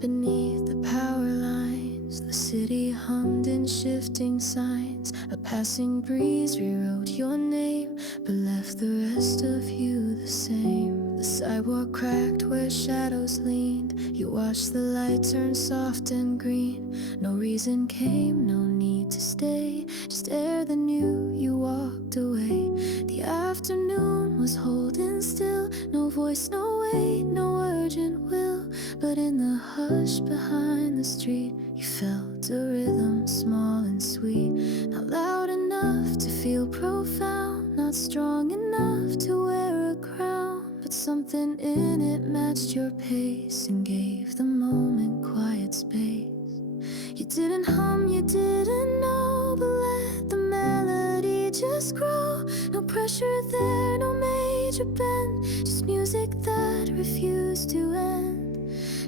beneath the power lines. The city hummed in shifting signs. A passing breeze rewrote your name, but left the rest of you the same. The sidewalk cracked where shadows leaned. You watched the light turn soft and green. No reason came, no need to stay. Just air that knew you walked away. The afternoon was holding still. No voice, no weight, no urgent will. But in the hush behind the street, you felt a rhythm small and sweet. Not loud enough to feel profound, not strong enough to wear a crown, but something in it matched your pace and gave the moment quiet space. You didn't hum, you didn't know, but let the melody just grow. No pressure there, no major bend, just music that refused to end.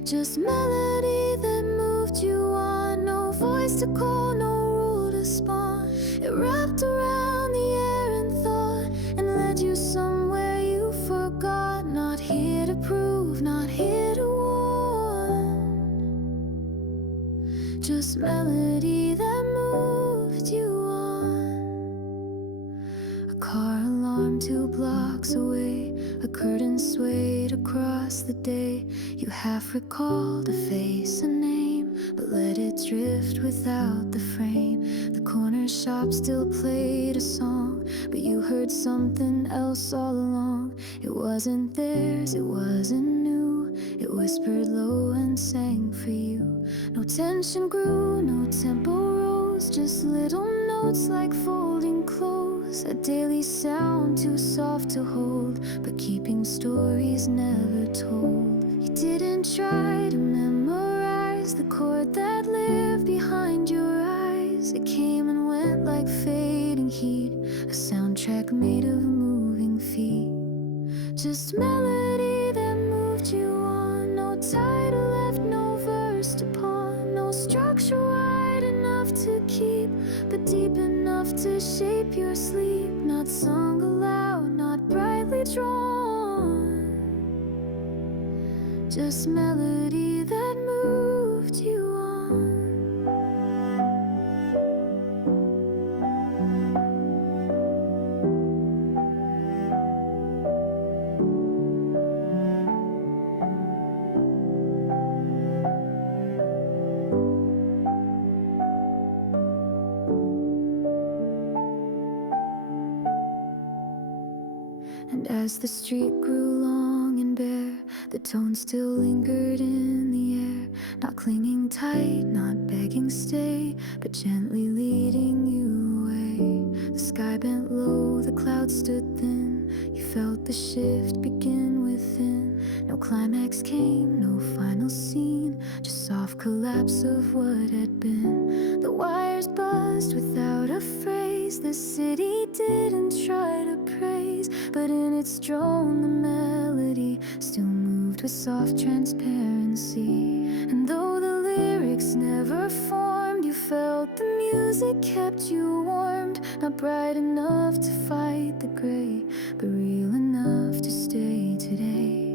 Just melody that moved you on. No voice to call, no rule to spawn. It wrapped around the air and thought, and led you somewhere you forgot. Not here to prove, not here to warn. Just melody that moved you on. A car alarm 2 blocks away. A curtain swayed across the day. You half recalled a face, a name, but let it drift without the frame. The corner shop still played a song, but you heard something else all along. It wasn't theirs, it wasn't new. It whispered low and sang for you. No tension grew, no tempo rose, just little notes like folding clothes. A daily sound too soft to hold, but keeping stories never told. You didn't try to memorize the chord that lived behind your eyes. It came and went like fading heat, a soundtrack made of moving feet. Just melody that moved you on. No title left, no verse to pawn. No structure wide enough to keep, but deep enough to shape your sleep. Not sung aloud, not brightly drawn. Just melody that moved you on. And as the street grew long and bare, the tone still lingered in the air. Not clinging tight, not begging stay, but gently leading you away. The sky bent low, the clouds stood thin. You felt the shift begin within. No climax came, no final scene, just soft collapse of what had been. The wires buzzed without a phrase. The city didn't try to praise, but in its drone the melody still moved with soft transparency. And though the lyrics never formed, you felt the music kept you warmed. Not bright enough to fight the gray, but real enough to stay today.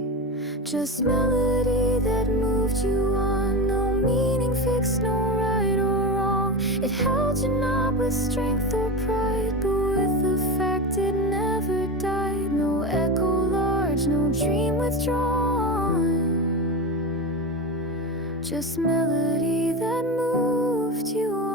Just melody that moved you on. No meaning fixed, no right or wrong. It held you not with strength or pride, but with the fact it never died. No echo large, no dream withdrawn. Just melody that moved you on.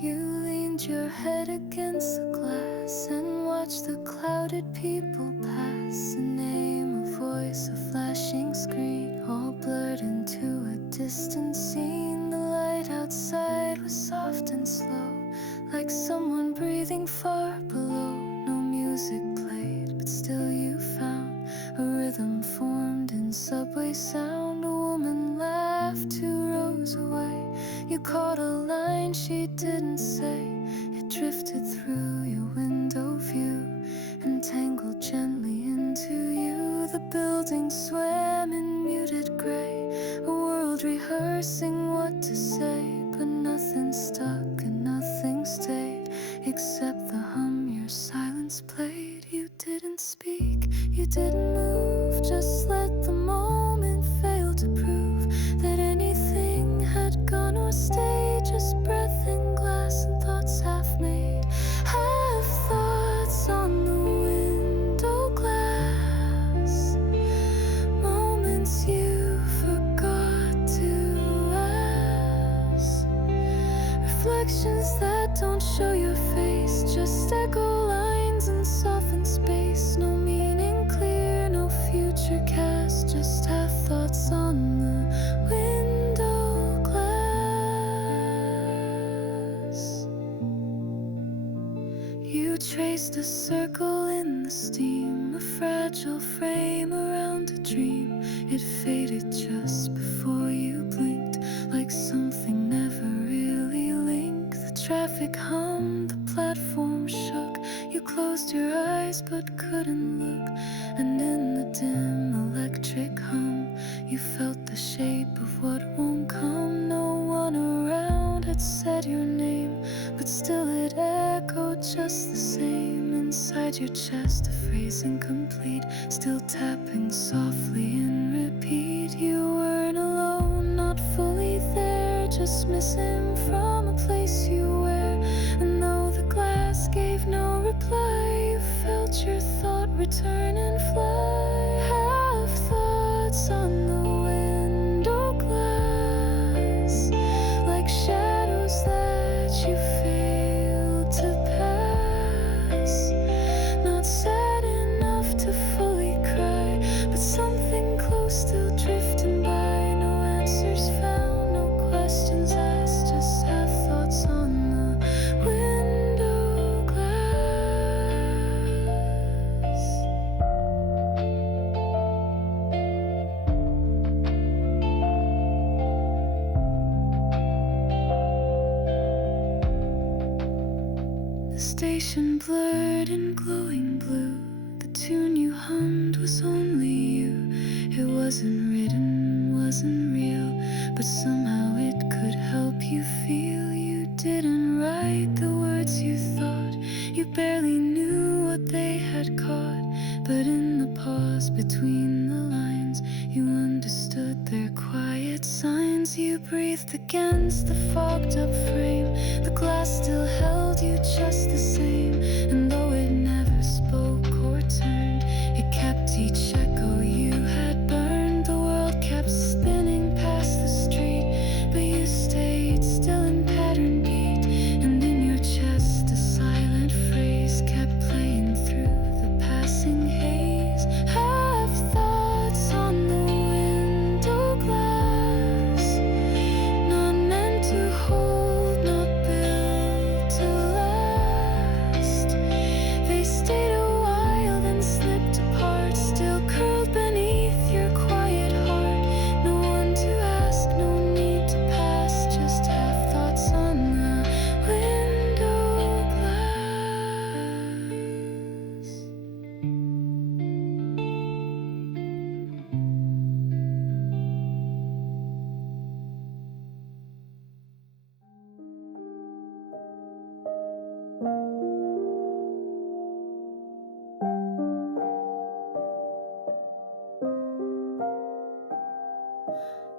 You leaned your head against the glass and watched the clouded people pass. A name, a voice, a flashing screen, all blurred into a distant scene. The light outside was soft and slow, like someone breathing far below. No music played, but still you found a rhythm formed in subway sound. A woman laughed 2 rows away. You caught a line she didn't say. It drifted through your window view and tangled gently into you. The building swam in muted gray, a world nothing stuck and nothing stayed, except the hum your silence played. You didn't speak, you didn't move, just let the moment fail to prove that anything had gone or stayed. Just breath in glass and thoughts half made, half thoughts on the window glass, moments you forgot to ask, reflections that don't show your face, just echo lines and soften space. No meaning clear, no future cast, just half thoughts on the window glass. You traced a circle in the steam, a fragile frame around a dream. It faded just before you blinked, like something never really linked. The traffic hummed, the platform shook. You closed your eyes but couldn't look, and in the dim electric hum, you felt the shape of what won't come. No one around had said your name, but still it echoed just the same inside your chest, a phrase incomplete, still tapping softly in repeat. You weren't alone, not fully there, just missing from a place you were. And though the glass gave no reply, you felt your thought return and fly. Half thoughts on the window glass, like shadows that you failed to pass. Not sad enough to fully cry, but something close, still drifting by. No answers found, no questions asked, just half thoughts on the window glass. The station blurred in glowing blue. The tune you hummed was only you. It wasn't written, wasn't real, but somehow it could help you feel. You didn't write the words you thought, you barely knew what they had caught, but in the pause between the lines, you understood their quiet signs. You breathed against the fogged up frame, the glass still held you just the same, and though it never spoke or turned, it kept each echo you had burned. The world kept spinning past the street, but you stayed still in pattern beat, and in your chest a silent phrase kept playing through the passing haze. Half thoughts on the window glass, not meant to hold, not built to last. They stayed a while then slipped apart, still curled beneath your quiet heart. No one to ask, no need to pass, just half thoughts on the window glass.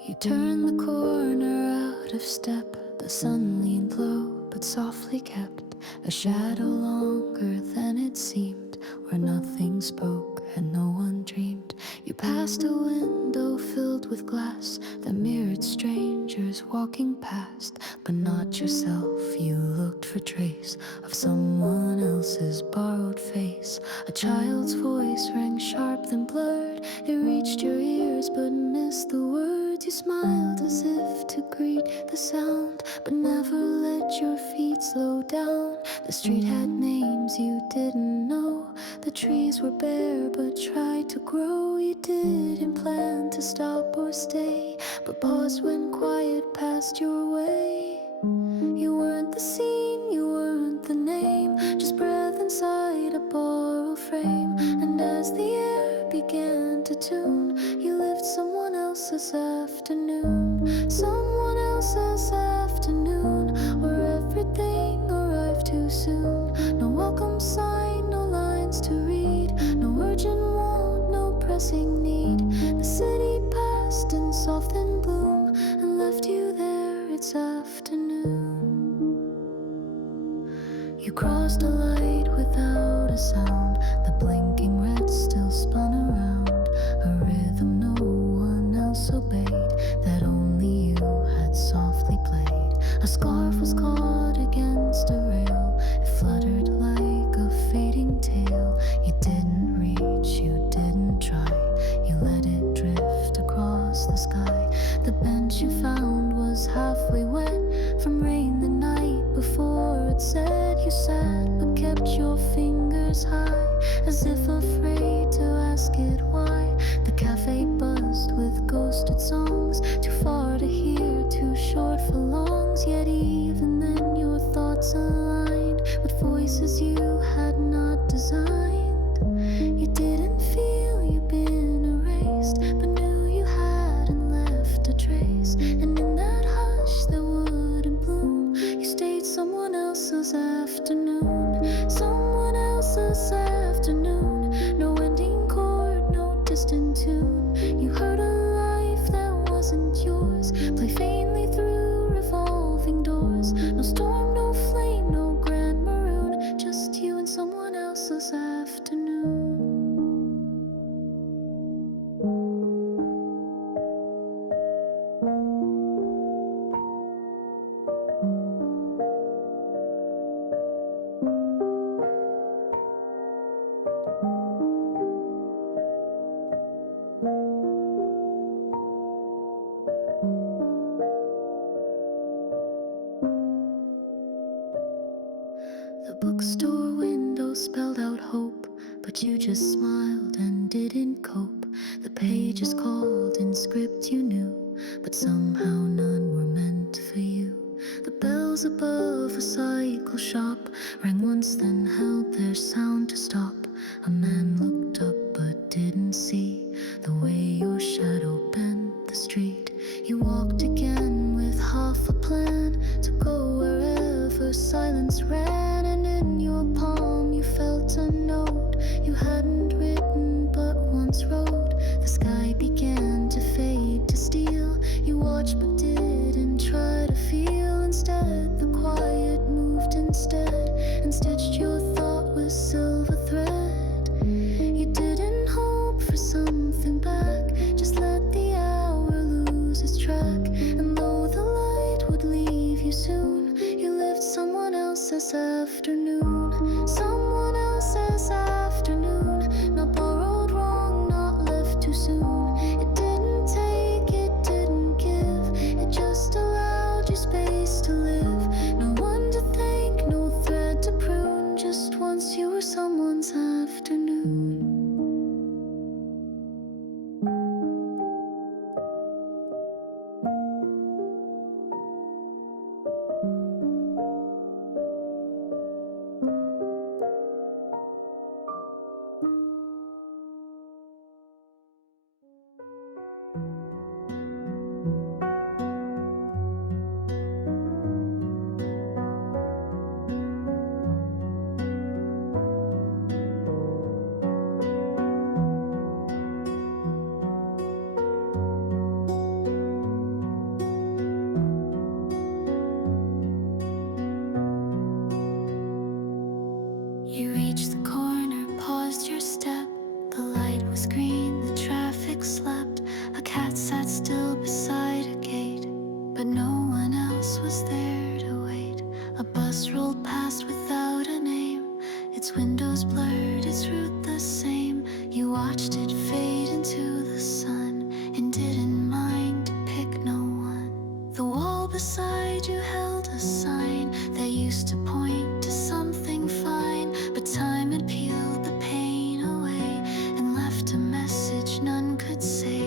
You turned the corner out of step, the sun leaned low but softly kept a shadow longer than it seemed, where nothing spoke and no one dreamed. You passed a window filled with glass that mirrored strangers walking past, but not yourself. You looked for trace of someone else's borrowed face. A child's voice rang sharp then blurred, it reached your ears but missed the words. You smiled as if to greet the sound, but never let your feet slow down. The street had names you didn't know, the trees were bare but tried to grow. You didn't plan to stop or stay, but paused when quiet passed your way. You weren't the scene, you weren't the name, just breath inside a borrowed frame. And as the air began to tune, you lived someone else's afternoon, someone else's afternoon. soon. No welcome sign, no lines to read, no urgent want, no pressing need. The city passed in softened bloom and left you there, it's afternoon. You crossed a light without a sound, the blinking red still spun around, a rhythm no one else obeyed, that only you had softly played. A scarf was caught against a rail, it fluttered like a fading tale. You didn't reach, you didn't try, you let it drift across the sky. The bench you found was halfway wet from rain the night before. It said you sat but kept your fingers high, as if afraid to ask it why. The cafe buzzed with ghosted songs, too far to hear, too short for longs. Yet even then your thoughts aligned with voices you had not designed. You didn't feel you'd been erased, but knew you hadn't left a trace. And in that hush that wouldn't bloom, you stayed someone else's afternoon. Someone else's afternoon. No ending chord, no distant tune. You heard a life that wasn't yours play faintly through revolving doors. No storm, no flame, no grand maroon, just you and someone else's afternoon. The bookstore window spelled out hope, but you just smiled and didn't cope. The pages called in script you knew, but somehow none were meant for you. The bells above a cycle shop rang once, then held their sound to stop. A man looked up but didn't see the way your shadow bent the street. You walked again with half a plan to go wherever silence ran, and in your palm you felt a note you hadn't written but once wrote. The sky began to fade to steel. You watched but didn't try to feel. Instead the quiet moved instead and stitched your thought with silver thread. You didn't hope for something back, just let the hour lose its track. And though the light would leave you soon, you lived someone else's afternoon. Someone else's afternoon. Not borrowed wrong, not left too soon. It didn't take, it didn't give, it just allowed you space to live. No one to thank, no thread to prune, just once you were someone's afternoon. You reached the corner, paused your step. The light was green, the traffic slept. A cat sat still beside a gate, but no one else was there to wait. A bus rolled past without a name, its windows blurred, its route the same. You watched it fade into the sun and didn't mind to pick no one. The wall beside you held a sign that used to point to something fine, but time had peeled the pain away and left a message none could say.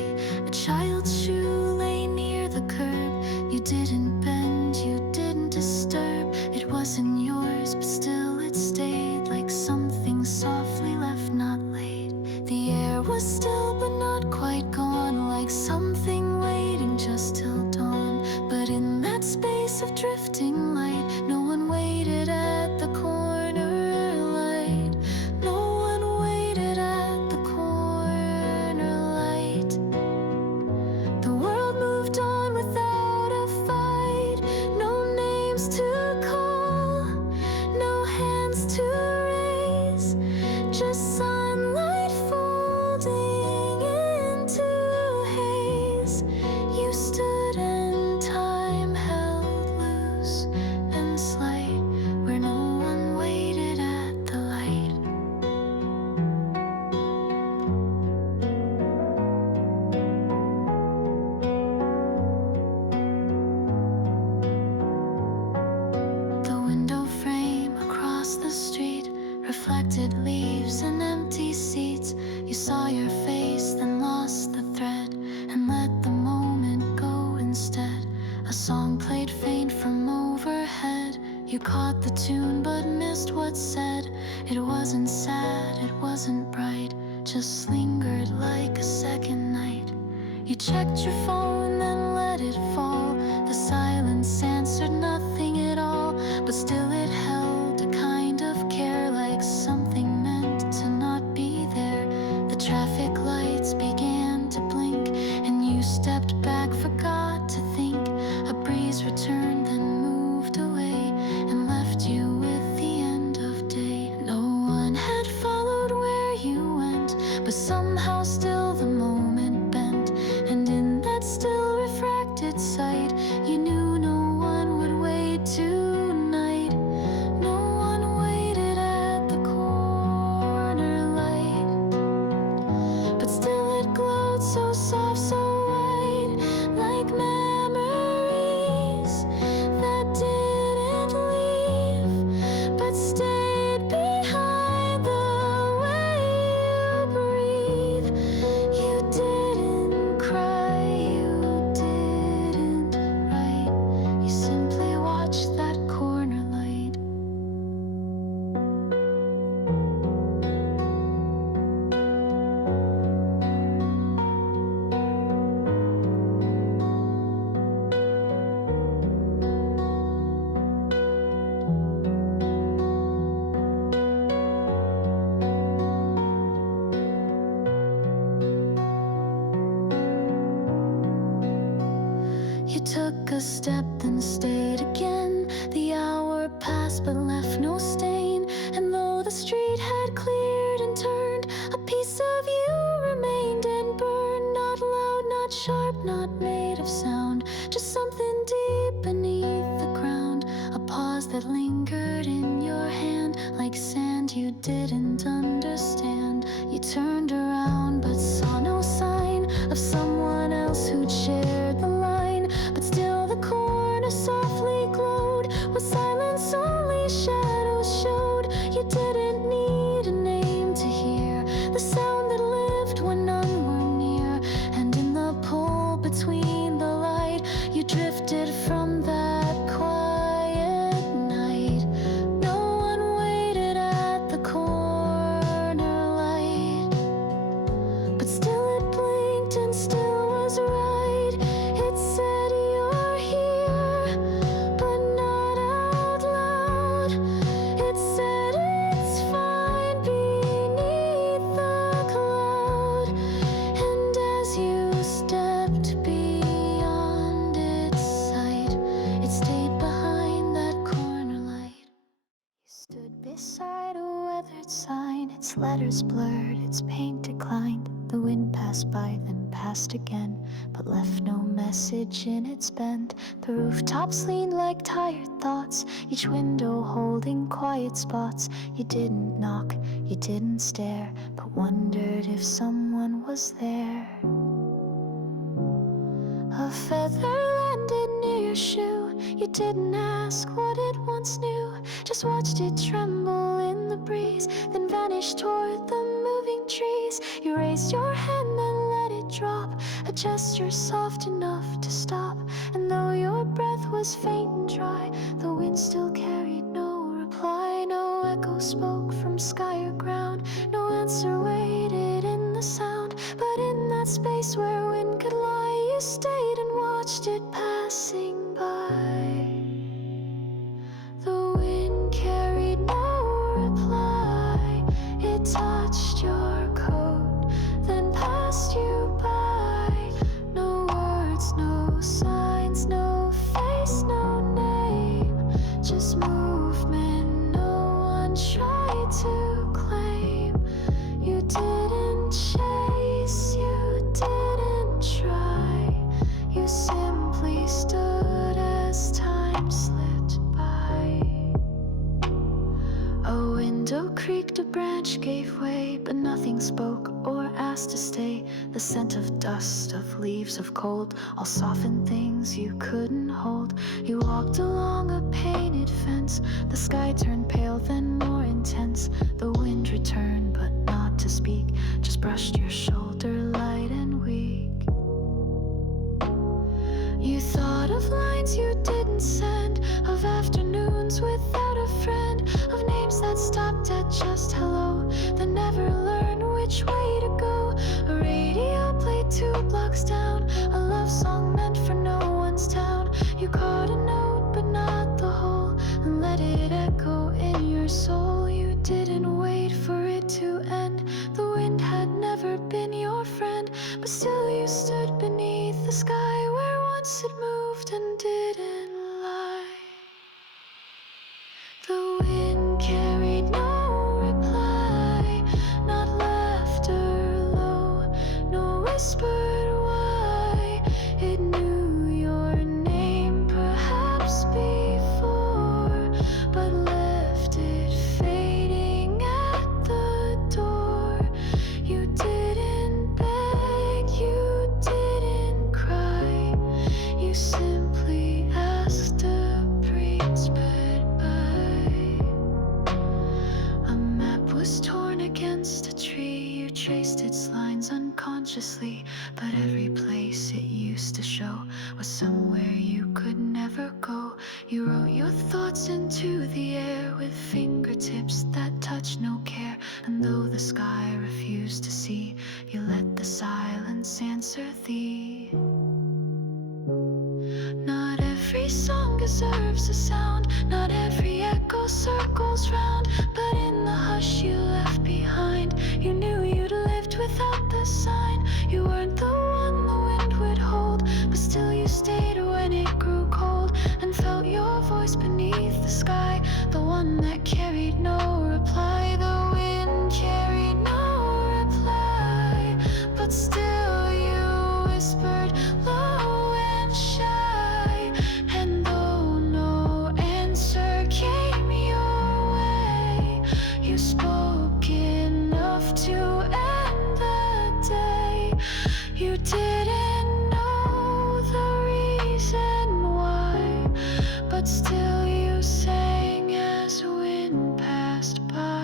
A child's shoe lay near the curb. You didn't bend, you didn't disturb. It wasn't yours, but still it stayed like something softly left not laid. The air was still but not quite gone, like something waiting just till dawn. But in that space of drifting light, no one waited reflected leaves and empty seats. You saw your face, then lost the thread and let the moment go instead. A song played faint from overhead. You caught the tune but missed what's said. It wasn't sad, it wasn't bright, just lingered like a second night. You checked your phone, then let it fall. The silence answered nothing at all, but still it held a kind of care, like something meant to not be there. The traffic lights began to blink, and you stepped back, forgot to think. A breeze returned, then moved away, and left you with the end of day. No one had followed where you went, but somehow still the moment bent. And in that still refracted sight, you knew no one would wait tonight. No one waited at the corner light, but still it glowed so soft, so white, like memories that didn't leave, but stayed behind the way you breathe. You didn't cry, you didn't write, you simply watched that corner light. You took a step, then stayed again. The hour passed but left no stain. And though the street had cleared and turned, a piece of you remained and burned. Not loud, not sharp, not made of sound, just something deep beneath the ground. A pause that lingered in your hand, like sand you didn't understand. You turned around but saw no sign of someone else who'd shared the line. But still the corner softly glowed, with silence only shadows showed. You didn't need a name to hear the sound that lived when none were near. And in the pull between the light, you drifted from that quiet night. No one waited at the corner light, but still it blinked and still was right. It said you're here, but not out loud. It said it's fine beneath the cloud. And as you stepped beyond its sight, it stayed behind that corner light. You stood beside a weathered sign, its letters blurred, its paint declined. The wind passed by, then passed again, but left no message in its bend. The rooftops leaned like tired thoughts, each window holding quiet spots. You didn't knock, you didn't stare, but wondered if someone was there. A feather landed near your shoe. You didn't ask what it once knew, just watched it tremble in the breeze, then vanish toward the moving trees. You raised your hand, then let it drop, a gesture soft enough to stop. And though your breath was faint and dry, the wind still carried no reply. No echo spoke from sky or ground, no answer waited in the sound. But in that space where wind could lie, you stayed and watched it passing by. The wind carried no reply. It touched your coat, then passed you by. No words, no signs, no face, no name, just movement no one tried to claim. You didn't chase, you didn't try, you simply stood as time slipped by. A wind window creaked, a branch gave way, but nothing spoke or asked to stay. The scent of dust, of leaves, of cold, all softened things you couldn't hold. You walked along a painted fence. The sky turned pale, then more intense. The wind returned, but not to speak, just brushed your shoulder light and weak. You thought of lines you didn't send, of afternoons without a friend, of names that stopped at just hello, that never learned which way to go. A radio played 2 blocks down, a love song meant for no one's town. You caught a note but not the whole, and let it echo in your soul. You didn't wait for it to end. The wind had never been your friend, but still you stood beneath the sky where once it moved and didn't lie. The wind carried no reply, not laughter low, no whispered why. It knew your name perhaps before, but left it fading at the door. You didn't beg, you didn't cry, you simply asked a breeze goodbye. A map was torn against a tree. You traced its lines unconsciously, but every place it used to show was somewhere you could never go. You wrote your thoughts into the air with fingertips that touched no care. And though the sky refused to see, you let the silence answer thee. Not every song deserves a sound, not every echo circles round, but in the hush you left behind, you knew you'd lived without the sign. You weren't the one the wind would hold, but still you stayed when it grew cold, and felt your voice beneath the sky, the one that carried no reply. The wind carried no reply, but still you whispered low and shy. And though no answer came your way, you spoke enough to end the day. You didn't know the reason why, but still you sang as wind passed by.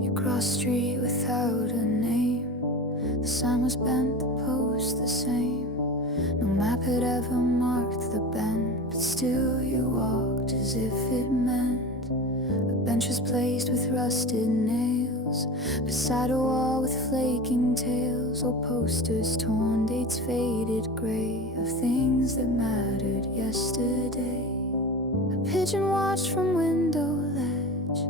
You crossed street without a name. The sign was bent, the post the same. No map had ever marked the bend, but still you walked as if it meant. A bench was placed with rusted nails beside a wall with flaking tails. Old posters torn, dates faded gray, of things that mattered yesterday. A pigeon watched from window ledge.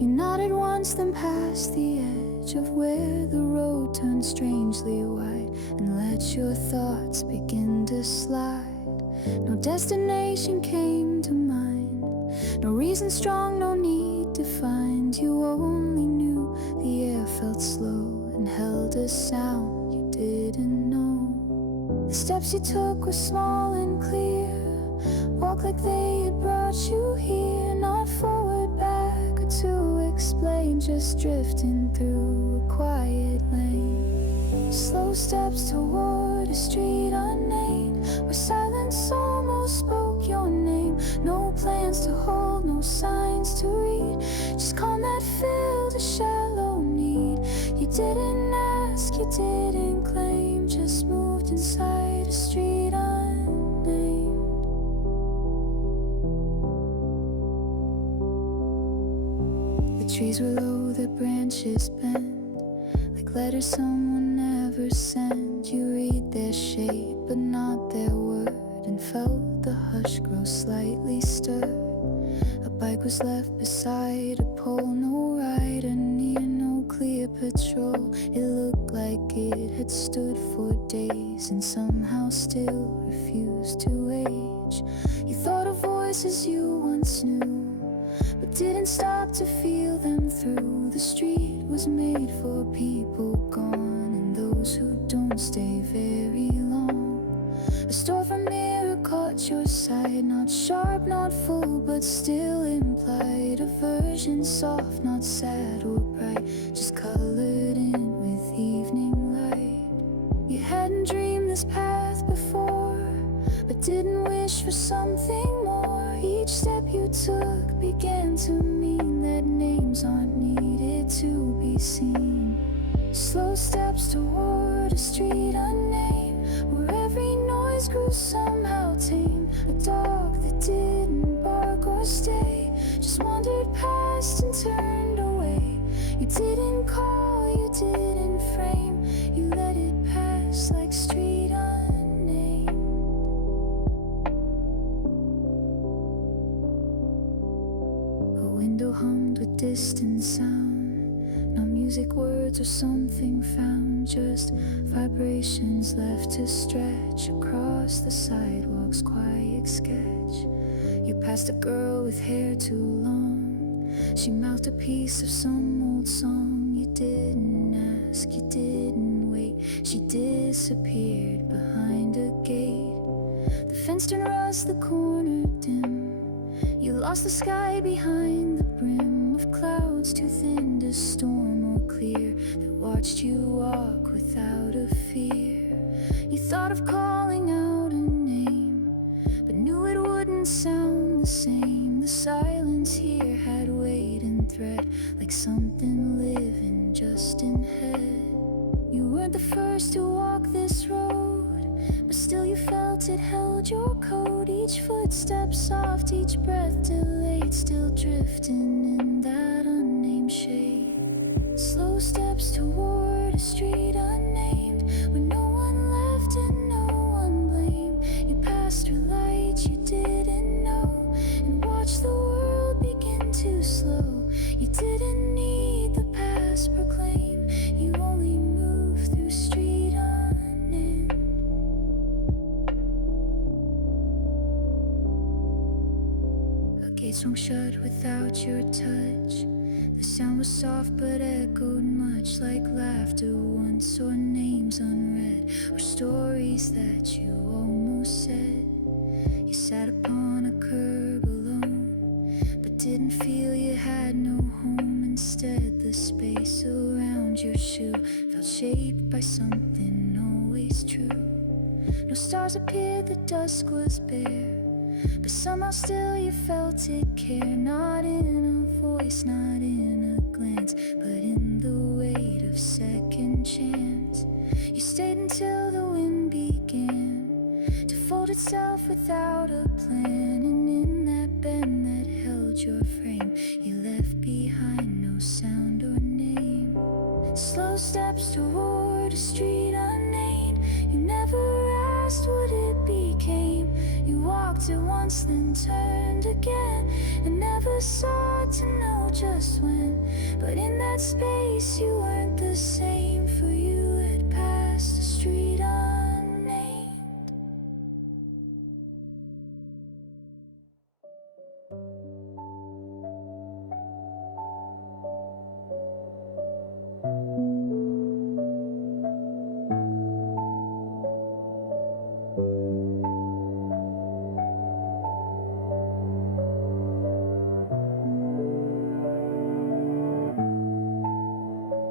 You nodded once, then passed the edge of where the road turned strangely wide, and let your thoughts begin to slide. No destination came to mind, no reason strong, no need to find. You only knew the air felt slow and held a sound you didn't know. The steps you took were small and clear, walk like they had brought you here, not forward, back, or to explain, just drifting through a quiet lane. Slow steps toward a street unnamed, where silence almost spoke your name. No plans to hold, no signs to read, just calm that filled a shallow need. You didn't ask, you didn't claim, just moved inside a street unnamed. The trees were low, their branches bent, like letters someone never sent. You read their shape, but not their words. somehow slightly stirred. A bike was left beside a pole, no rider near, no clear patrol. It looked like it had stood for days and somehow still refused to age. You thought of voices you once knew, but didn't stop to feel them through. The street was made for people gone and those who don't stay very long. A storefront mirror caught your sight, not sharp, not full, but still implied a version soft, not sad or bright, just colored in with evening light. You hadn't dreamed this path before, but didn't wish for something more. Each step you took began to mean that names aren't needed to be seen. Slow steps toward a street unnamed, where every noise grew somehow tame. A dog that didn't bark or stay, just wandered past and turned away. You didn't call, you didn't frame, you let it pass like street unnamed. A window hummed with distant sound, no music, words, or something found, just vibrations left to stretch across the sidewalk's quiet sketch. You passed a girl with hair too long, she mouthed a piece of some old song. You didn't ask, you didn't wait, she disappeared behind a gate. The fence turned rust, the corner dim, you lost the sky behind the brim of clouds too thin to storm or clear, that watched you walk without a fear. You thought of calling out a name, but knew it wouldn't sound the same. The silence here had weight and threat, like something living just in head. You weren't the first to walk this road, but still you felt it held your coat. Each footstep soft, each breath delayed, still drifting in that unnamed shade. Slow steps toward a street unnamed, where no one left and no one blamed. You passed through lights you didn't know, and watched the world begin to slow. You didn't need the past proclaim, you only moved through street unnamed. A gate swung shut without your touch. The sound was soft but echoed much, like laughter once, or names unread, or stories that you almost said. You sat upon a curb alone, but didn't feel you had no home. Instead, the space around your shoe felt shaped by something always true. No stars appeared, the dusk was bare, but somehow still you felt it care. Not in a voice, not in a glance, but in the weight of second chance. You stayed until the wind began to fold itself without a plan, and in that bend that held your frame, you left behind no sound or name. Slow steps toward a street unnamed, you never asked what it became. You walked it once, then turned again, and never sought to know just when. But in that space you weren't the same, for you had passed a street unnamed.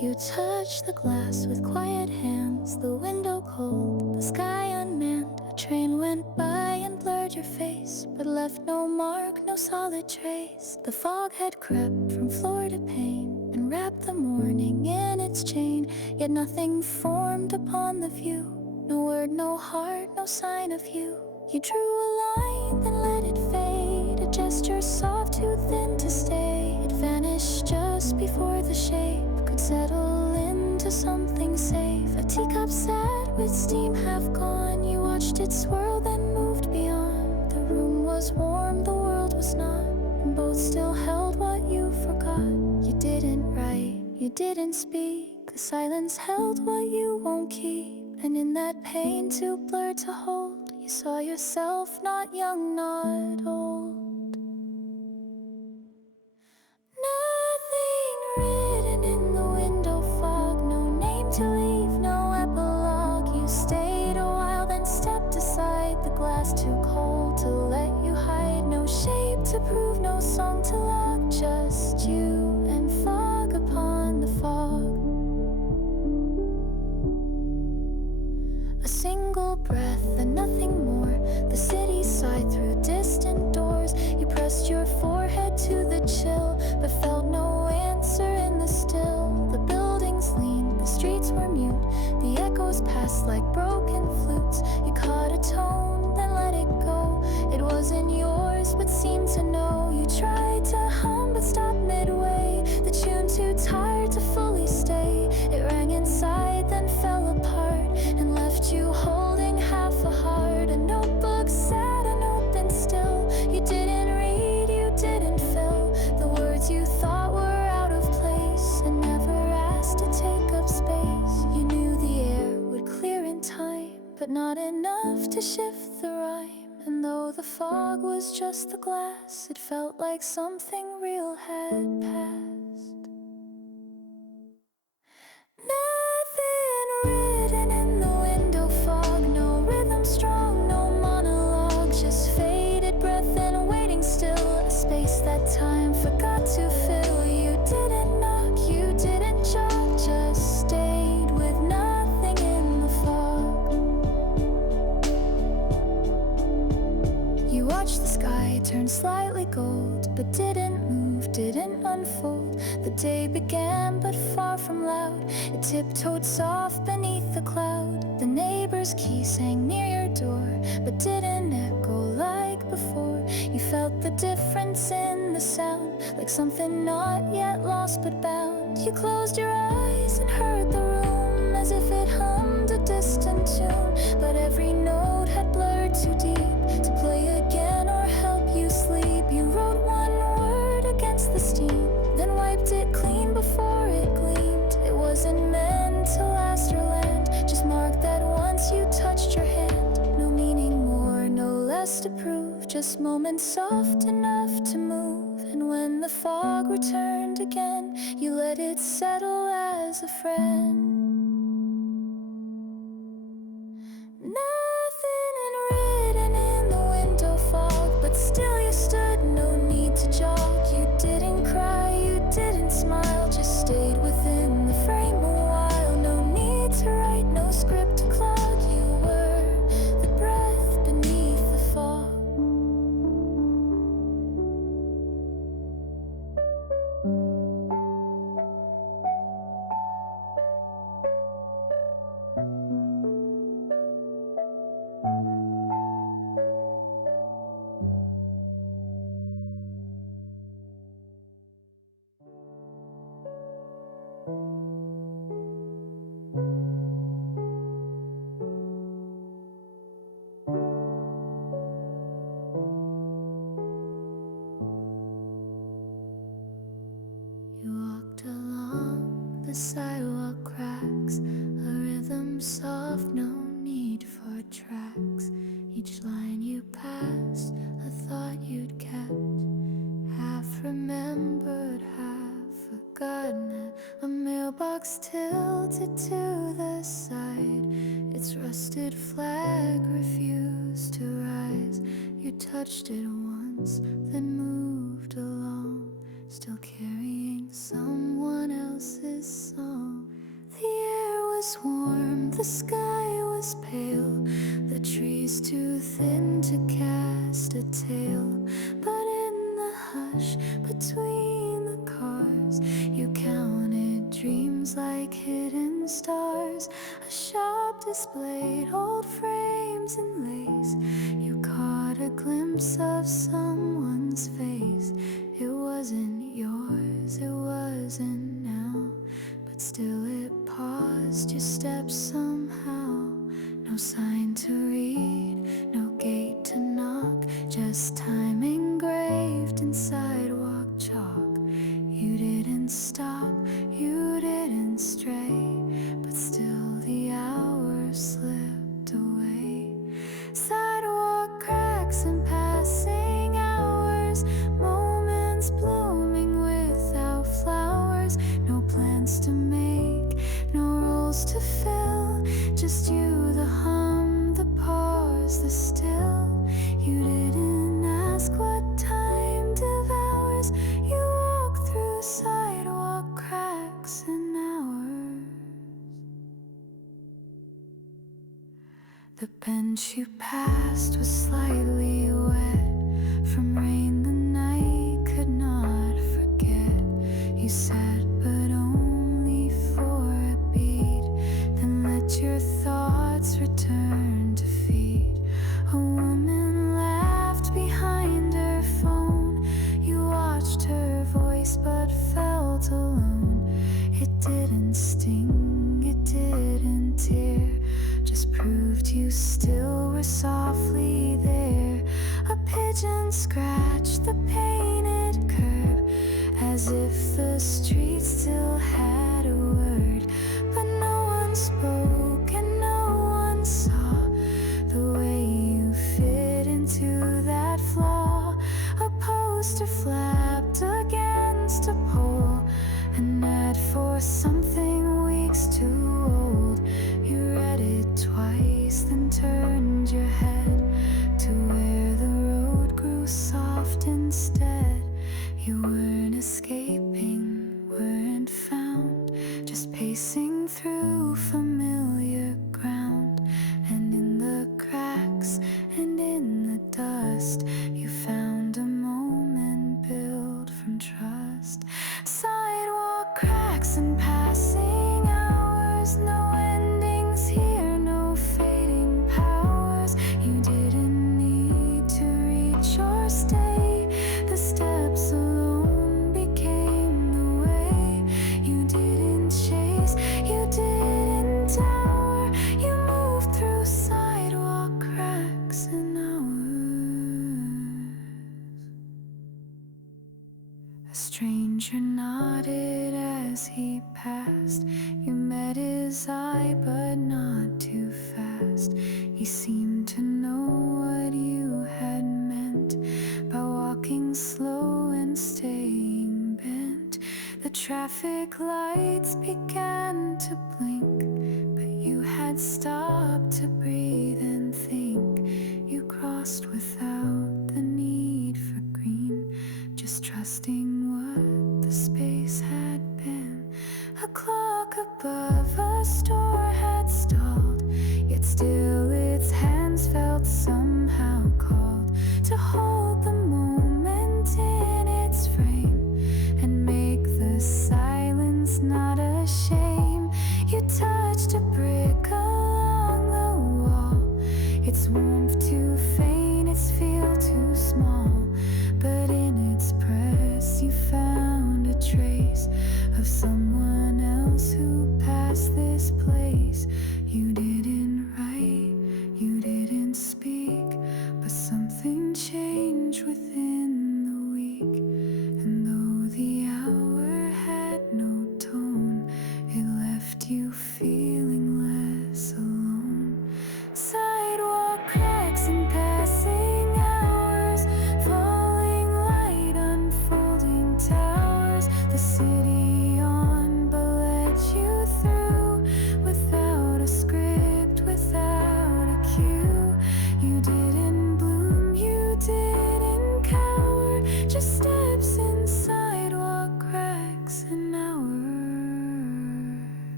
You touched the glass with quiet hands, the window cold, the sky unmanned. A train went by and blurred your face, but left no mark, no solid trace. The fog had crept from floor to pane and wrapped the morning in its chain, yet nothing formed upon the view. No word, no heart, no sign of you. You drew a line, then let it fade, a gesture soft, too thin to stay. It vanished just before the shape could settle into something safe. A teacup sat with steam half gone, you watched it swirl, then moved beyond. The room was was warm, the world was not, and both still held what you forgot. You didn't write, you didn't speak, the silence held what you won't keep. And in that pain too blurred to hold, you saw yourself not young, not old. Nothing written in the window fog, no name to leave, no epilogue. You stayed a while, then stepped aside, the glass too cold to let you hide. No shape to prove, no song to log, just you and fog upon the fog. A single breath and nothing more. The city sighed through distant doors. You pressed your forehead to the chill, but felt no answer in the still. The buildings leaned, the streets were mute. The echoes passed like broken flutes. You caught a tone, then let it go. It wasn't yours, but seemed to know. You tried to hum, but stopped midway. The tune too tired to fully stay. It rang inside, then fell apart, and left you holding half a heart. A notebook sat unopened still. You didn't read, you didn't fill the words you thought were out of place, and never asked to take up space. You knew the air would clear in time, but not enough to shift the rhyme. And though the fog was just the glass, it felt like something real had passed. Nothing written in the window fog, no rhythm strong, no monologue, just faded breath and waiting still. A space that time forgot to fill. You didn't knock, you didn't jog, just stayed with nothing in the fog. You watched the sky turn slightly gold, but didn't move, didn't unfold. The day began, but far from loud. It tiptoed soft beneath the cloud. The neighbor's key sang near your door, but didn't echo like before. You felt the difference in the sound, like something not yet lost but bound. You closed your eyes and heard the room, as if it hummed a distant tune. But every note had blurred too deep to play again or help you sleep. You wrote one word against the steam, then wiped it clean before it gleamed. It wasn't meant to last or land, just marked that once you touched your hand. No meaning more, no less to prove, just moments soft enough to move. And when the fog returned again, you let it settle as a friend. Nothing written in the window fog, but still you stood, no need to jog. You didn't cry, you didn't smile, just stayed within the frame a while. No need to write, no script to clog. You were the breath beneath the fog. The sidewalk cracks, a rhythm soft, no need for tracks. Each line you passed, a thought you'd kept, half remembered, half forgotten. At a mailbox tilted to the side, its rusted flag refused to rise. You touched it once, then moved along, still carrying someone else's song. The air was warm, the sky was pale, the trees too thin to cast a tale. But in the hush between the cars, you counted dreams like hidden stars. A shop displayed old frames and lace. You caught a glimpse of someone's face. It wasn't yours, it wasn't now, but still it paused your steps somehow. No sign to read, no gate to knock, just time in sidewalk chalk. You didn't stop, you didn't stray, but still the hours slipped away. Sidewalk cracks and passing hours, moments blooming without flowers. No plans to make, no roles to fill, just you, the hum, the pause, the still. You didn't ask what time devours. You walk through sidewalk cracks and hours. The bench you passed was slightly wet from rain the night could not forget. You said, but only for a beat, then let your thoughts return to feed. A woman laughed behind her phone. You watched her voice but felt alone. It didn't sting, it didn't tear, just proved you still were softly there. A pigeon scratched the painted curb as if the street still had a word, but no one spoke and no one saw the way you fit into that flaw. A poster flapped against a pole, an ad for something weeks too old. You read it twice, then turned your head to where the road grew soft instead. You weren't escaping, weren't found, just pacing through familiar ground. And in the cracks and in the dust, you found a moment built from trust. Sidewalk cracks and passing hours, no endings here, no fading powers. You didn't need to reach or stay, the steps alone became the way. You didn't chase, you didn't tower, you moved through sidewalk cracks and hours. A stranger nodded as he passed. You met his eye, but not too fast. He seemed to know what you had meant by walking slow and staying bent. The traffic lights began to blink, but you had stopped to breathe and think. You crossed without the need for green, just trusting what the space had been. A clock above a store had stalled, yet still its hands felt somehow called to hold the moment in its frame and make the silence not a shame. You touched a brick along the wall, its warmth too faint, its feel too small, but in its press you found a trace of someone else who passed this place. You didn't write, you didn't speak, but something changed within the week. And though the hour had no tone, it left you feeling less alone. Sidewalk cracks and passing hours, falling light, unfolding towers. The city on but let you through, without a script, without a cue. You didn't bloom, you didn't cower, just steps in sidewalk cracks and hours.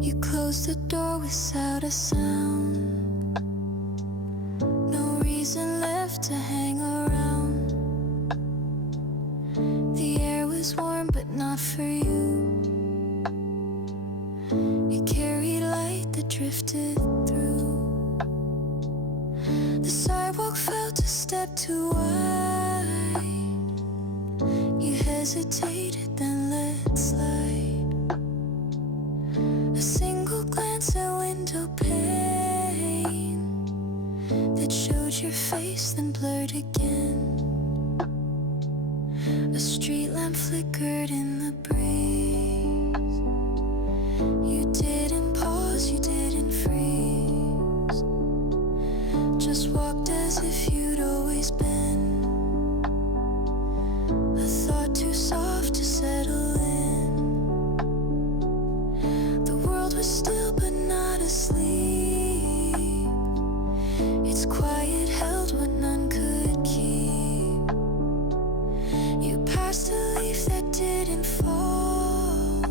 You closed the door without a sound, no reason left to hang around. The air was warm but not for you. It carried light that drifted through. felt a step too wide. You hesitated, then let slide. A single glance at window pane that showed your face, then blurred again. A street lamp flickered in the breeze. You didn't pause, you didn't freeze. Just walked as if you'd always been. A thought too soft to settle in. The world was still but not asleep. Its quiet held what none could keep. You passed a leaf that didn't fall,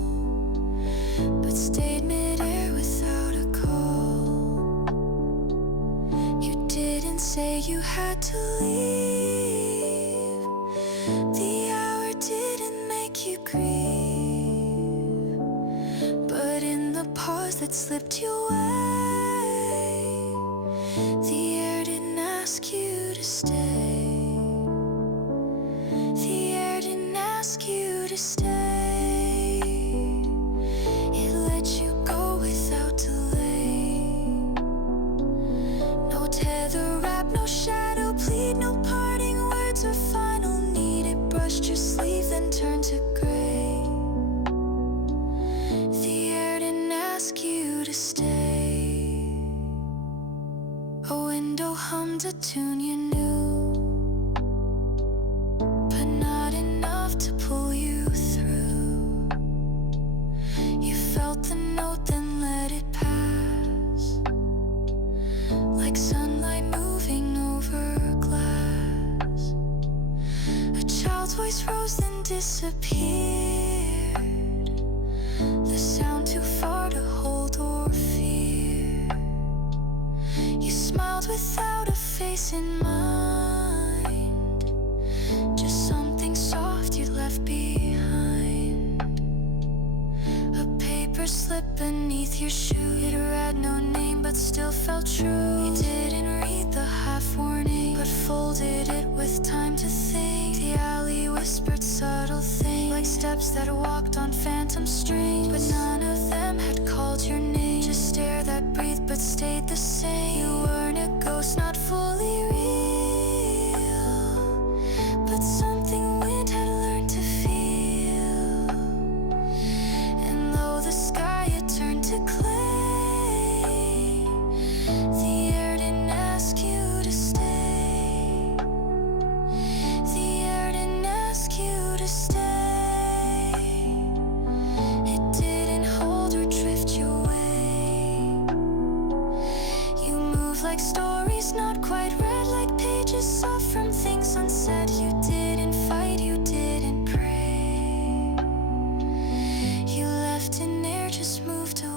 but stayed midair without a call. You didn't say you had to leave. The hour didn't make you grieve, but in the pause that slipped your way, the air didn't ask you to stay. The air didn't ask you to stay. It let you go without delay. No tether wrap, no shadow plead, no parting words or final need. It brushed your sleeve, then turned to gray. The air didn't ask you to stay. A window hummed a tune you knew, but not enough to pull you through. You felt the note, then let it pass, like sunlight moving over glass. A child's voice rose, then disappeared. The sound too far to hold or fear. You smiled without a face in mind, just something soft you left behind. A paper slip beneath your shoe. It read no name but still felt true. You didn't read the half warning, but folded it with time to think. The alley whispered subtle things, like steps that walked on phantom strings, but none of them had called your name. Just air that breathed but stayed the same. You weren't a ghost, not fully real, but something wind had learned to feel. And though the sky had turned to clay, the air didn't ask you to stay. The air didn't ask you to stay. It didn't hold or drift you away. You moved like stories not quite read, like pages soft from things unsaid. You didn't fight, you didn't pray. You left in air, just moved away.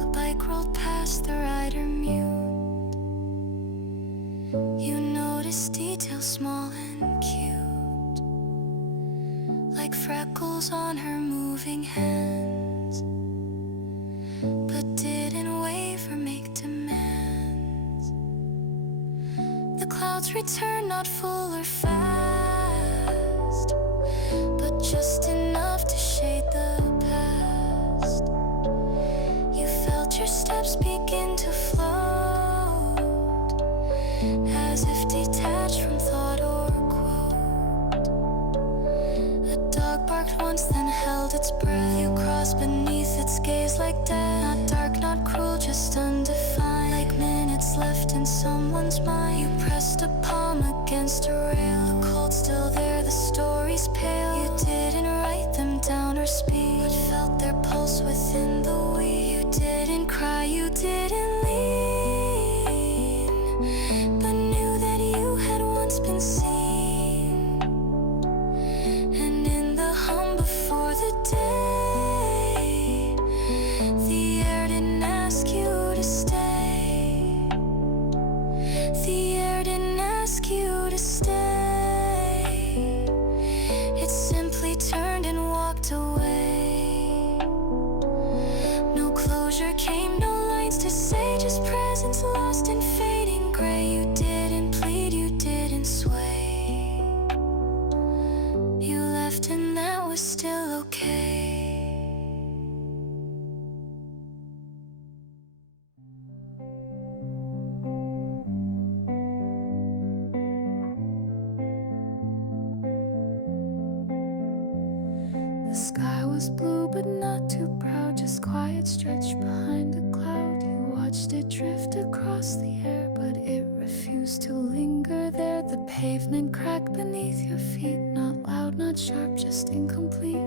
A bike rolled past, the rider mute. You noticed details small and cute, like freckles on her moving hands, but didn't wave or make demands. The clouds return, not full or fast, but just enough to shade the past. You felt your steps begin to float, as if detached from thought or quote. A dog barked once, then held its breath. You crossed beneath its gaze like death. Not dark, not cruel, just undefined, like minutes left in someone's mind. You pressed a palm against a rail, the cold still there, the stories pale. You didn't write them down or speak, but felt their pulse within the we. You didn't cry, you didn't lean, but knew that you had once been seen. And in the hum before the day, was blue but not too proud, just quiet stretched behind a cloud. You watched it drift across the air, but it refused to linger there. The pavement cracked beneath your feet, not loud, not sharp, just incomplete.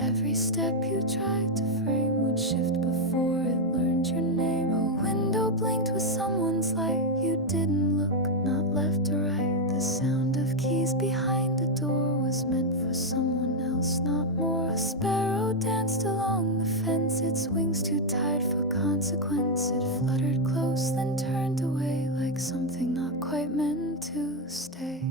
Every step you tried to frame would shift before it learned your name. A window blinked with someone's light. You didn't look, not left or right. The sound of keys behind the door was meant for someone else, not more. A sparrow danced along the fence, its wings too tight for consequence. It fluttered close, then turned away like something not quite meant to stay.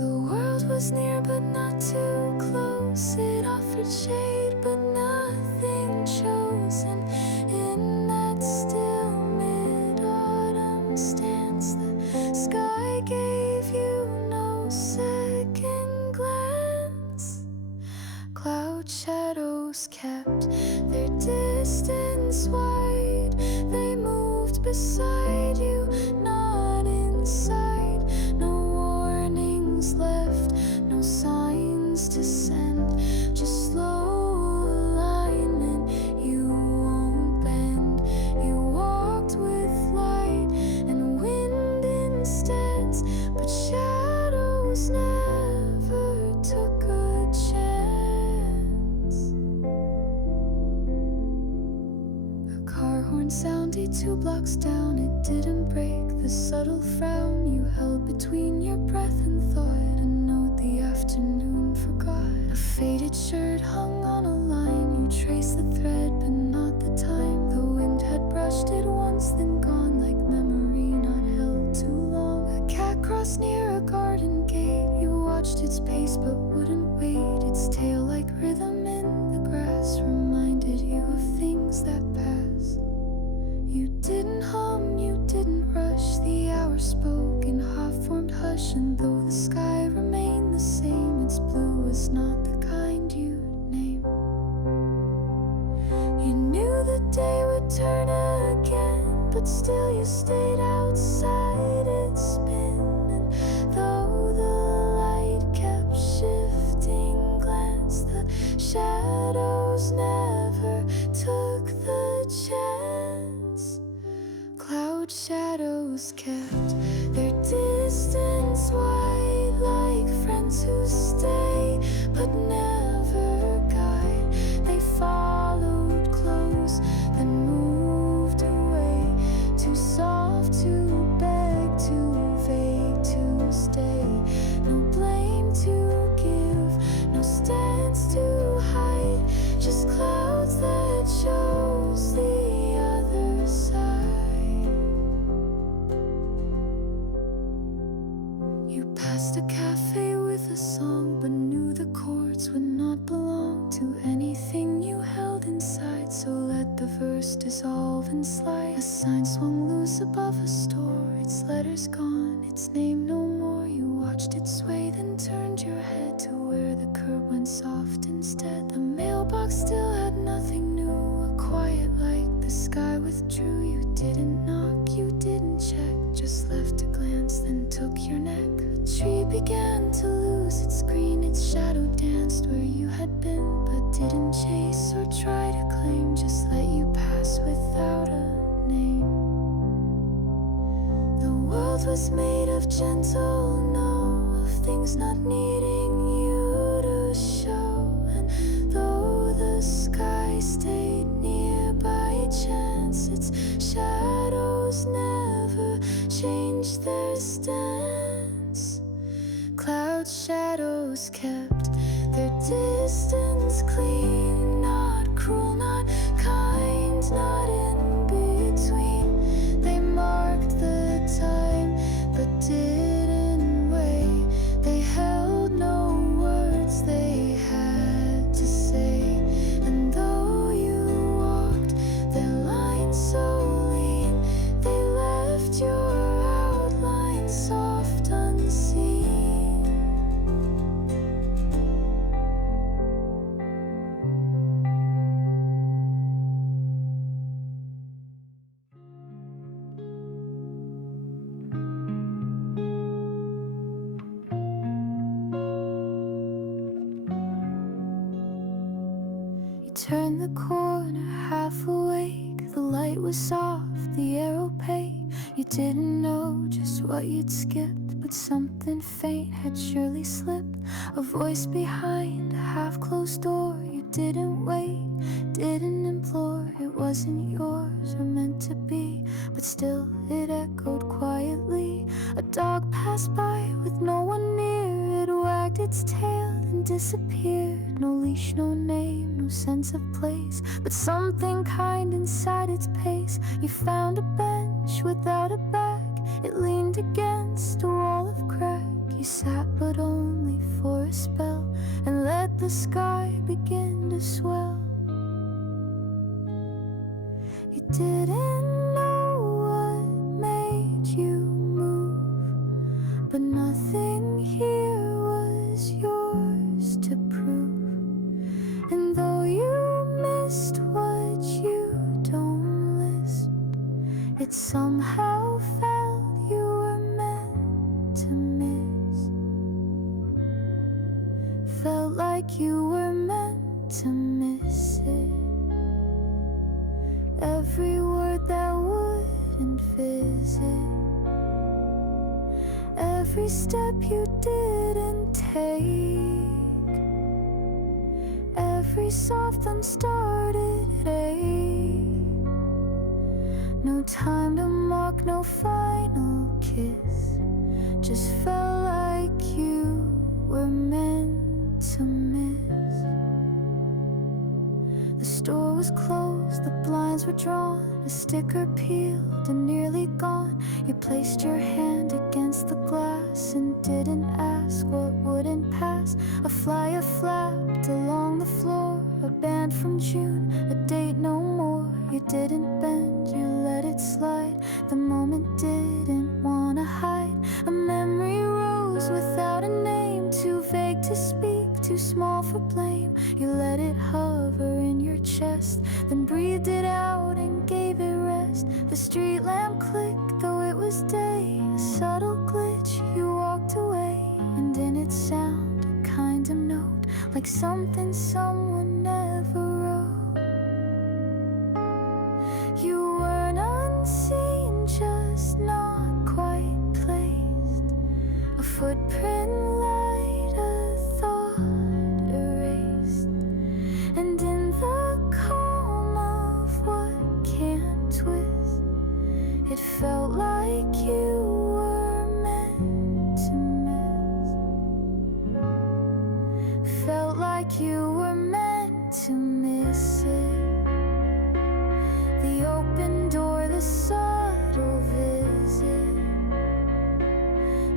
The world was near but not too close. It offered shade but nothing chosen. In that still mid-autumn stance, the sky gave you no second glance. Cloud shadows kept their distance wide. They moved beside you, not inside. No warnings left, no signs to send, just slow alignment. You won't bend. You walked with light and wind instead, but shadows never took a chance. A car horn sounded 2 blocks down. It didn't break the subtle frown you held between your breath and thought. A note the afternoon forgot. A faded shirt hung on a line. You traced the thread but not the time. The wind had brushed it once, then gone like memory not held too long. A cat crossed near a garden gate. You watched its pace but wouldn't wait. Its tail like rhythm in the grass reminded you of things that passed. You didn't hum, you didn't rush. The hour spoke in half-formed hush, and though the sky remained the same, its blue was not the kind you'd name. You knew the day would turn again, but still you stayed outside its spin. And though the light kept shifting glance, the shadows never took the chance. Cloud shadows kept their distance wide, like friends who stay but never guide. They followed close, then moved away. Too soft to beg, too vague to stay. No blame to give, no stance to hide, just clouds that chose the other side. You passed a cafe with a song, but knew the chords would not belong to anything you held inside. So let the verse dissolve and slide. A sign swung loose above a store, its letters gone, its name no more. You watched it sway, then turned your head to where the curb went soft instead. The mailbox still had nothing new, a quiet light. The sky withdrew. You didn't knock, you didn't check, just left a glance, then took your neck. A tree began to lose its green, its shadow danced where you had been, but didn't chase or try to claim, just let you pass without a name. The world was made of gentle no, of things not needing you to show. And though the sky stayed near by chance, its shadows never changed their stance. Cloud shadows kept their distance clean, not cruel, not kind, not in between. They marked the time but didn't wait. They held no words they had to say. And though you walked their line so lean, they left your outline soft unseen. turned the corner, half awake. The light was off, the air opaque. You didn't know just what you'd skipped, but something faint had surely slipped. A voice behind a half-closed door. You didn't wait, didn't implore. It wasn't yours or meant to be, but still it echoed quietly. A dog passed by with no one near. It wagged its tail and disappeared. No leash, no name, no sense of place, but something kind inside its pace. You found a bench without a back. It leaned against a wall of crack. You sat but only for a spell, and let the sky begin to swell. You didn't know what made you move, but nothing here was yours to prove. And though you missed what you don't list, it somehow felt you were meant to miss. Felt like you were meant to miss it. Every word that wouldn't visit, every step you didn't take, every soft unstarted ache. No time to mock, no final kiss. Just felt like you were meant to miss. The store was closed, the blinds were drawn, a sticker peeled and nearly gone. You placed your hand against the glass and didn't ask what wouldn't pass. A flyer flapped along the floor, a band from June, a date no more. You didn't bend, you let it slide. The moment didn't wanna hide. A memory rose without a name, too vague to speak, too small for blame. You let it hover in your chest, then breathed it out and gave it rest. The street lamp clicked, though it was day. A subtle glitch, you walked away, and in its sound, a kind of note, like something someone never wrote. You weren't unseen, just not quite placed. A footprint light, a thought erased. And in the calm of what can't twist, it felt like you were meant to miss. Felt like you were meant to miss it. The open door, the subtle visit,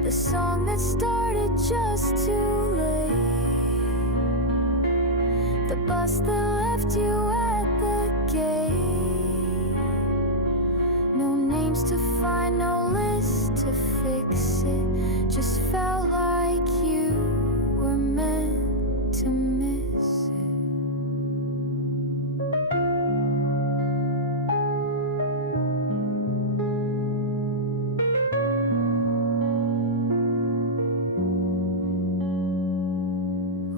the song that started just too late, the bus that left you at the gate. No names to find, no list to fix it. Just felt like you were meant to miss it.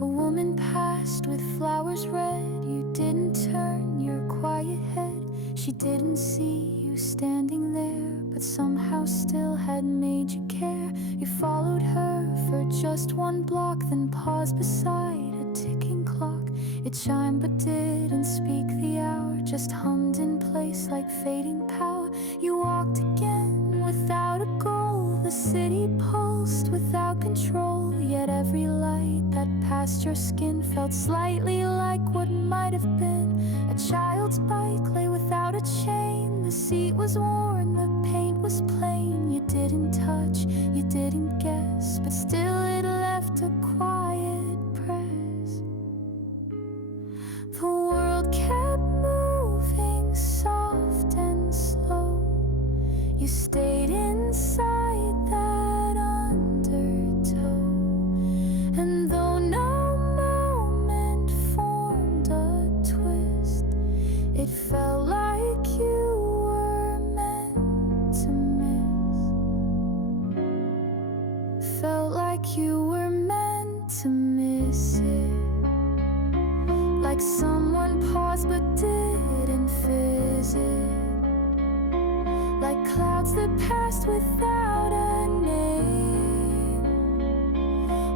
A woman passed with flowers red. You didn't turn your quiet head. She didn't see you standing there, but somehow still had made you care. You followed her for just one block, then paused beside a ticking clock. It chimed but didn't speak the hour, just hummed in place like fading power. You walked again without a goal. The city pulsed without control, yet every light that passed your skin felt slightly like what might have been. A child's bike lay without a chain. The seat was worn, the paint was plain. You didn't touch, you didn't guess, but still it left a quiet press. The world kept moving soft and slow. You stayed inside that undertow, and though no moment formed a twist, it felt like you were meant to miss. Felt like you were meant to miss it. Like someone stars but didn't visit, like clouds that passed without a name,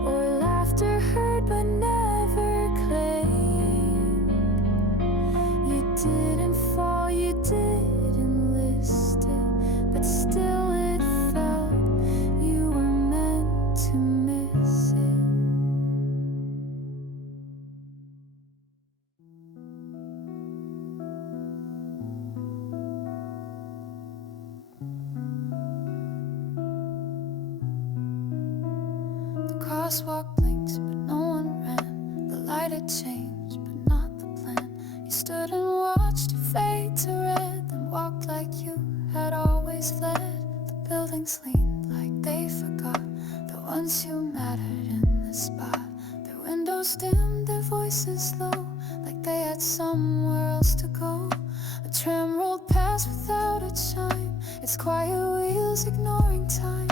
or laughter heard but never claimed. You didn't fall, you didn't list it, but still it felt you were meant to miss it. Crosswalk blinks, but no one ran. The light had changed, but not the plan. You stood and watched it fade to red, then walked like you had always fled. The buildings leaned like they forgot that once you mattered in the spot. Their windows dimmed, their voices low, like they had somewhere else to go. A tram rolled past without a chime, its quiet wheels ignoring time.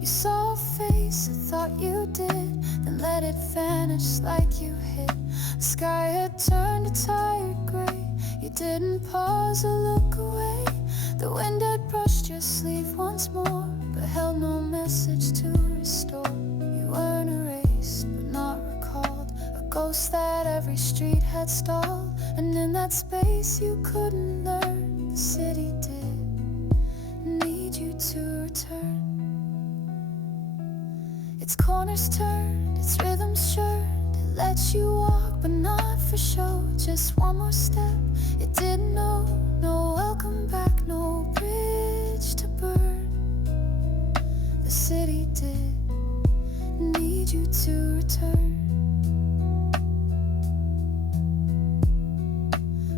You saw a face, I thought you did, then let it vanish like you hid. The sky had turned a tired gray, you didn't pause or look away. The wind had brushed your sleeve once more, but held no message to restore. You weren't erased, but not recalled, a ghost that every street had stalled. And in that space you couldn't learn, the city did need you to return. Its corners turned, its rhythms churned. It let you walk, but not for show. Just one more step, it didn't know. No welcome back, no bridge to burn. The city did need you to return.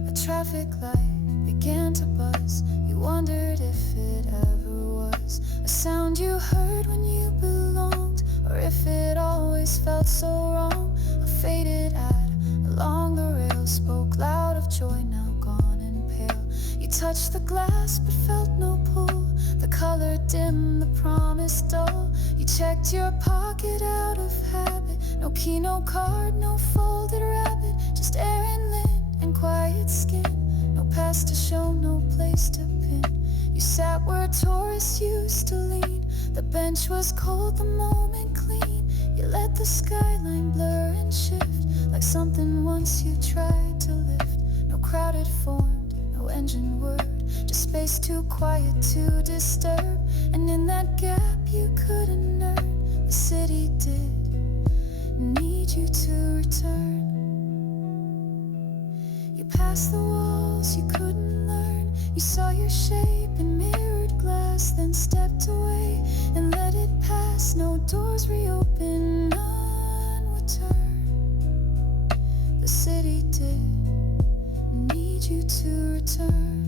A traffic light began to buzz. You wondered if it ever was a sound you heard when you belonged, or if it always felt so wrong. A faded ad along the rail spoke loud of joy, now gone and pale. You touched the glass but felt no pull, the color dim, the promise dull. You checked your pocket out of habit, no key, no card, no folded rabbit, just air and lint and quiet skin, no past to show, no place to pin. You sat where tourists used to lean, the bench was cold, the moment clean. You let the skyline blur and shift, like something once you tried to lift. No crowded formed, no engine whirred, just space too quiet to disturb. And in that gap you couldn't earn, the city did need you to return. You passed the walls you couldn't learn, you saw your shape in mirrored glass, then stepped away and let it pass. No doors reopen, none would turn. The city did need you to return.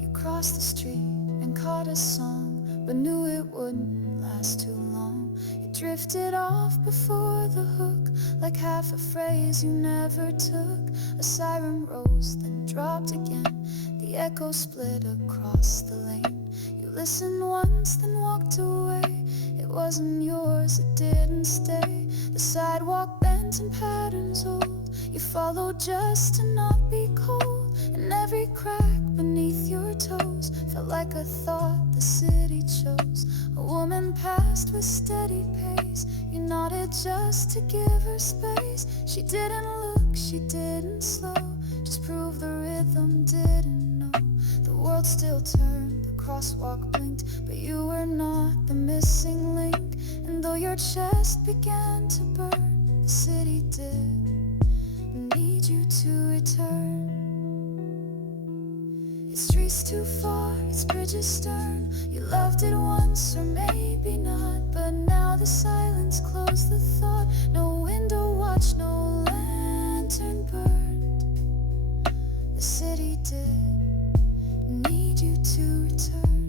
You crossed the street and caught a song, but knew it wouldn't last too long. You drifted off before the hook, like half a phrase you never took. A siren rose, then dropped again, the echo split across the lane. You listened once, then walked away. It wasn't yours, it didn't stay. The sidewalk bent in patterns old, you followed just to not be cold. And every crack beneath your toes felt like a thought the city chose. A woman passed with steady pace, you nodded just to give her space. She didn't look, she didn't slow, just prove the rhythm didn't know. The world still turned, the crosswalk blinked, but you were not the missing link. And though your chest began to burn, the city did need you to return. Its streets too far, its bridges stern. You loved it once, or maybe not, but now the silence closed the thought. No window watch, no lantern burned. The city did need you to return.